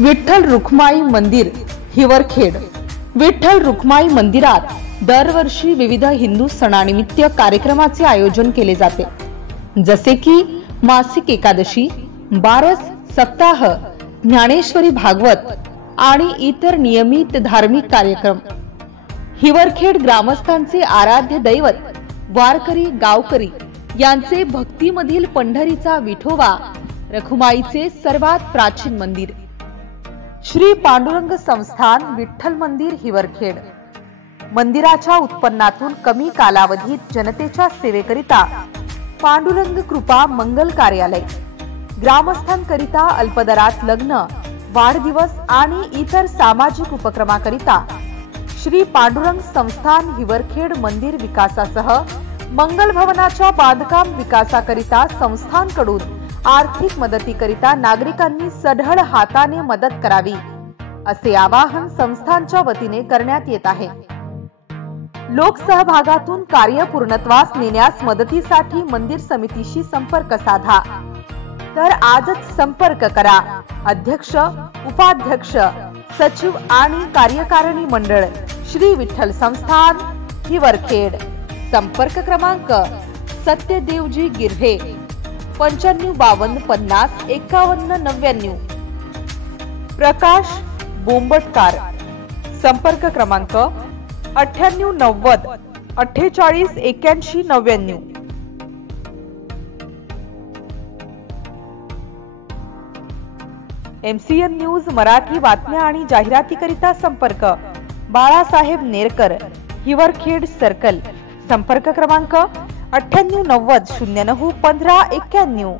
विठ्ठल रुक्माई मंदिर हिवरखेड। विठ्ठल रुक्माई मंदिरात दरवर्षी विविध हिंदू सणानिमित्त कार्यक्रमाचे आयोजन केले जाते, जसे की मासिक एकादशी, बारस सप्ताह, ज्ञानेश्वरी भागवत आणि इतर नियमित धार्मिक कार्यक्रम। हिवरखेड ग्रामस्थांचे आराध्य दैवत वारकरी गावकरी यांचे भक्तीमधील पंढरीचा विठोबा रखुमाईचे सर्वात प्राचीन मंदिर श्री पांडुरंग संस्थान विठ्ठल मंदिर हिवरखेड। मंदिराच्या उत्पन्नातून कमी कालावधीत जनतेच्या सेवेकरिता पांडुरंग कृपा मंगल कार्यालय, ग्रामस्थांकरिता अल्पदरात लग्न, वाढदिवस आणि इतर सामाजिक उपक्रमाकरिता श्री पांडुरंग संस्थान हिवरखेड मंदिर विकासासह मंगल भवनाच्या बांधकाम विकासाकरिता संस्थांकडून आर्थिक मदतीकरिता नागरिकांनी सढळ हाताने मदत करावी, असे आवाहन संस्थांच्या वतीने करण्यात येत आहे। लोकसहभागातून कार्य पूर्णत्वास नेण्यास मदतीसाठी मंदिर समितीशी संपर्क साधा, तर आजच संपर्क करा। अध्यक्ष, उपाध्यक्ष, सचिव आणि कार्यकारिणी मंडळ श्री विठ्ठल संस्थान हिवरखेड। संपर्क क्रमांक सत्यदेवजी गिर्हे 9552 50 51 99। प्रकाश बोंबटकार संपर्क क्रमांक 9890 48 81 99। MCN न्यूज मराठी बातम्या आणि जाहिरातीकरिता संपर्क बाळासाहेब नेरकर, हिवरखेड सर्कल। संपर्क क्रमांक 9890 09 15 91।